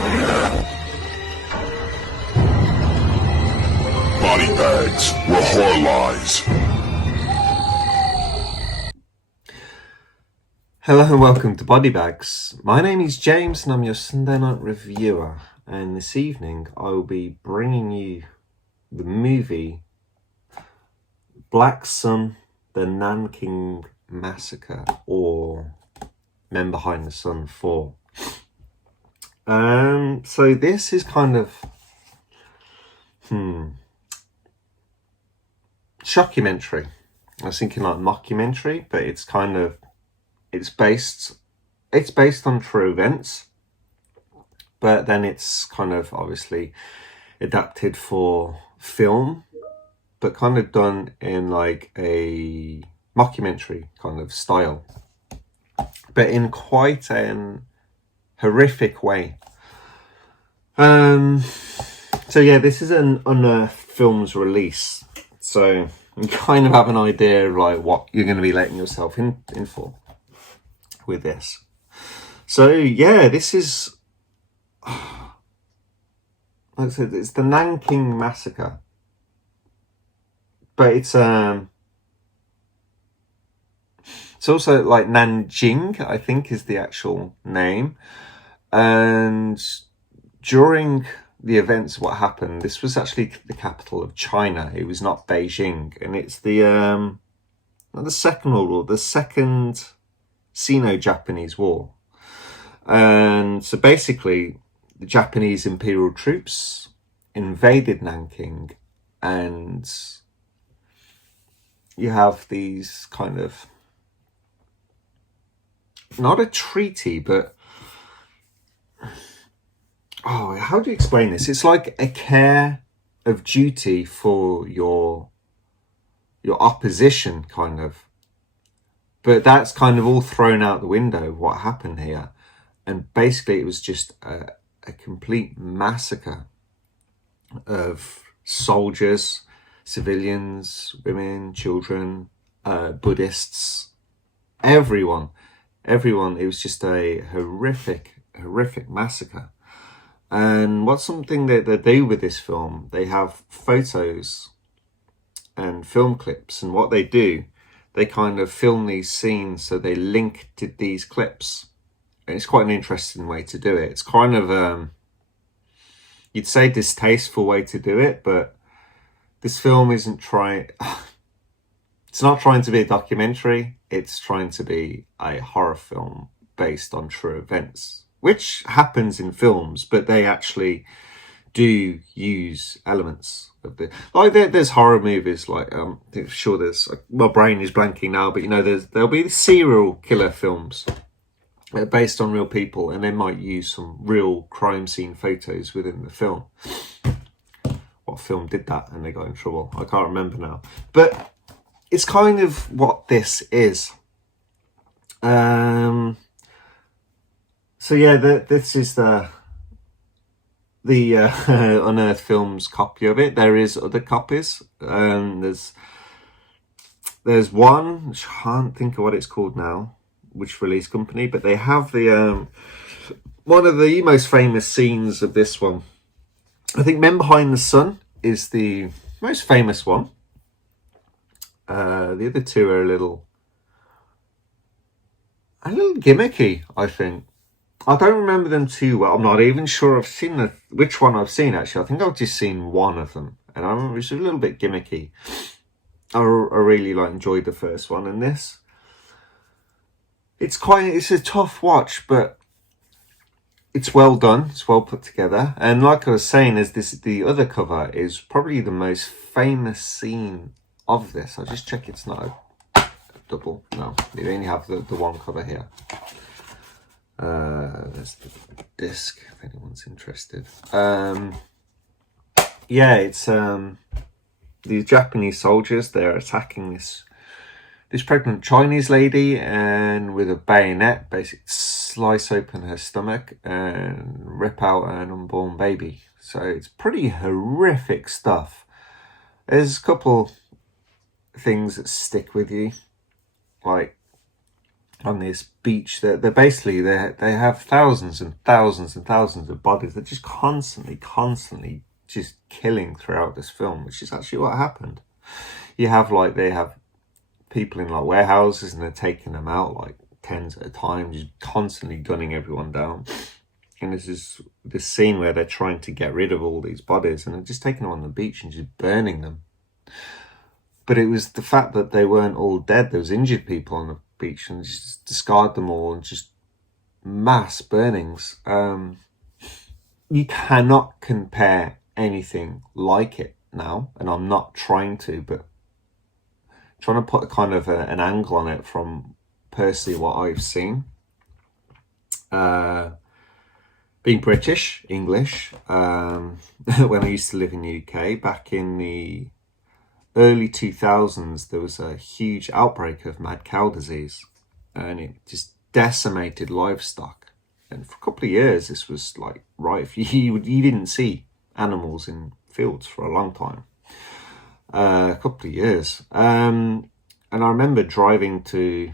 Body bags were horror lies. Hello and welcome to Body Bags. My name is James and I'm your Sunday night reviewer, and this evening I will be bringing you the movie Black Sun, the Nanking Massacre, or Men Behind the Sun 4. So this is kind of shockumentary. I was thinking like mockumentary, but it's based on true events, but then it's kind of obviously adapted for film, but kind of done in like a mockumentary kind of style, but in quite an horrific way. So yeah, this is an Unearthed Films release, so you kind of have an idea of like what you're going to be letting yourself in for with this. So yeah, this is, like I said, it's the Nanking Massacre, but it's also like Nanjing, I think, is the actual name. And during the events of what happened, this was actually the capital of China. It was not Beijing, and it's the not the Second World War, the Second Sino-Japanese War. And so basically the Japanese imperial troops invaded Nanking, and you have these kind of, not a treaty, but how do you explain this? It's like a care of duty for your opposition, kind of. But that's kind of all thrown out the window, what happened here. And basically it was just a complete massacre of soldiers, civilians, women, children, Buddhists, everyone. It was just a horrific massacre. And what's something that they do with this film, they have photos and film clips, and what they do, they kind of film these scenes so they link to these clips. And it's quite an interesting way to do it. It's kind of, you'd say distasteful way to do it, but this film it's not trying to be a documentary, it's trying to be a horror film based on true events, which happens in films, but they actually do use elements of the, like there's horror movies, like I'm sure there's, my brain is blanking now, but you know, there'll be serial killer films based on real people, and they might use some real crime scene photos within the film. What film did that and they got in trouble? I can't remember now, but it's kind of what this is. So yeah, this is the Unearthed Films copy of it. There is other copies. There's one, which I can't think of what it's called now, which release company, but they have the one of the most famous scenes of this one. I think Men Behind the Sun is the most famous one. The other two are a little gimmicky, I think. I don't remember them too well. I'm not even sure I've seen which one I've seen, actually. I think I've just seen one of them, and I remember it's a little bit gimmicky. I really enjoyed the first one, and this, it's a tough watch, but it's well done. It's well put together. And like I was saying, the other cover is probably the most famous scene of this. I'll just check it's not a double. No, they only have the one cover here. There's the disc if anyone's interested. Yeah, it's these Japanese soldiers, they're attacking this pregnant Chinese lady, and with a bayonet basically slice open her stomach and rip out an unborn baby. So it's pretty horrific stuff. There's a couple things that stick with you, like on this beach. They're basically, they have thousands and thousands and thousands of bodies. They're just constantly just killing throughout this film, which is actually what happened. You have like, they have people in like warehouses and they're taking them out like tens at a time, just constantly gunning everyone down. And there's this scene where they're trying to get rid of all these bodies and they're just taking them on the beach and just burning them. But it was the fact that they weren't all dead. There was injured people on the beach and just discard them all and just mass burnings. You cannot compare anything like it now, and I'm not trying to, but trying to put a kind of an angle on it from personally what I've seen. Being British, English, when I used to live in the UK, back in the early 2000s, there was a huge outbreak of mad cow disease, and it just decimated livestock. And for a couple of years, this was like rife. You didn't see animals in fields for a long time. A couple of years. And I remember driving to,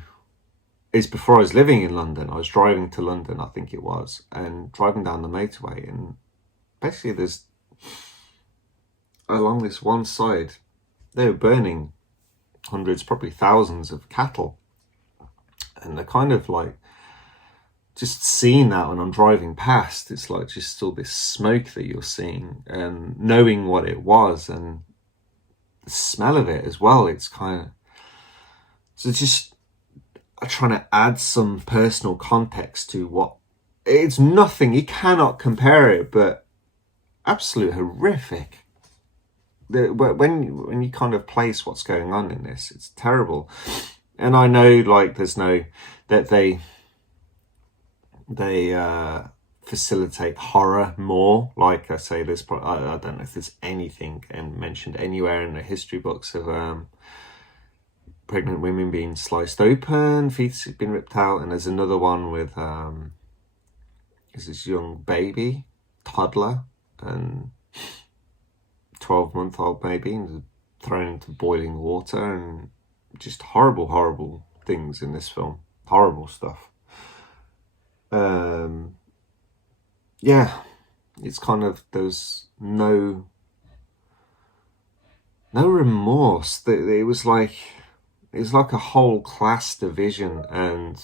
it's before I was living in London. I was driving to London, I think it was, and driving down the motorway. And basically there's, along this one side, they were burning hundreds, probably thousands of cattle. And they're kind of like, just seeing that when I'm driving past, it's like just still this smoke that you're seeing, and knowing what it was and the smell of it as well. It's kind of, so just trying to add some personal context to what, it's nothing, you cannot compare it, but absolute horrific. When you kind of place what's going on in this, it's terrible. And I know like there's no, that they facilitate horror more. Like I say, there's I don't know if there's anything mentioned anywhere in the history books of pregnant women being sliced open, fetus being ripped out. And there's another one with this young baby, toddler, and 12-month-old baby, and thrown into boiling water, and just horrible things in this film. Horrible stuff. Yeah, it's kind of, there's no remorse. It was like a whole class division, and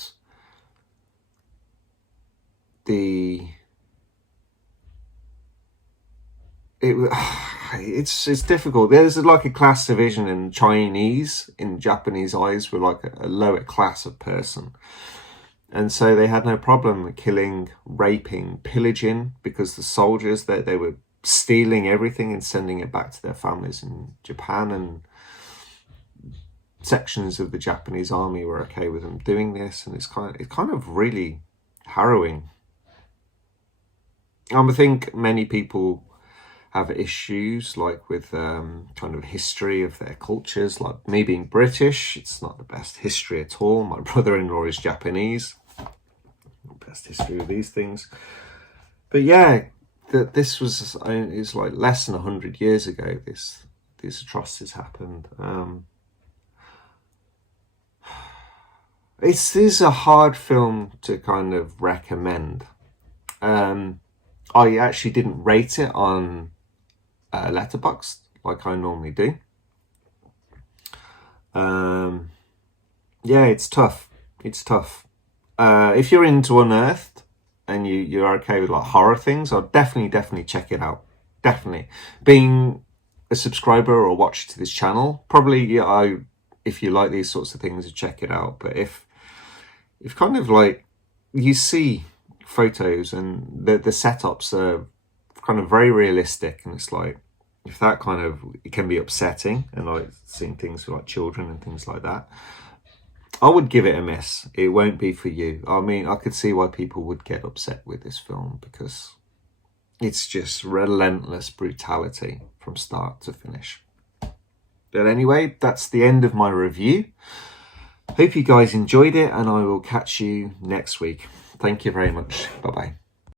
it's difficult. There's like a class division in Chinese, in Japanese eyes, were like a lower class of person. And so they had no problem killing, raping, pillaging, because the soldiers, they were stealing everything and sending it back to their families in Japan, and sections of the Japanese army were okay with them doing this. And it's kind of really harrowing. I think many people have issues like with kind of history of their cultures. Like me being British, it's not the best history at all. My brother-in-law is Japanese. Best history of these things. But yeah, this was, it's like less than 100 years ago these atrocities happened. This is a hard film to kind of recommend. I actually didn't rate it on Letterboxd like I normally do. Yeah, it's tough. If you're into Unearthed and you're okay with like horror things, I'll definitely check it out. Definitely. Being a subscriber or watcher to this channel, probably if you like these sorts of things, you check it out. But if kind of like you see photos and the setups are kind of very realistic, and it's like, if that kind of, it can be upsetting, and like seeing things for like children and things like that, I would give it a miss. It won't be for you. I mean, I could see why people would get upset with this film, because it's just relentless brutality from start to finish. But anyway, that's the end of my review. Hope you guys enjoyed it, and I will catch you next week. Thank you very much. Bye-bye.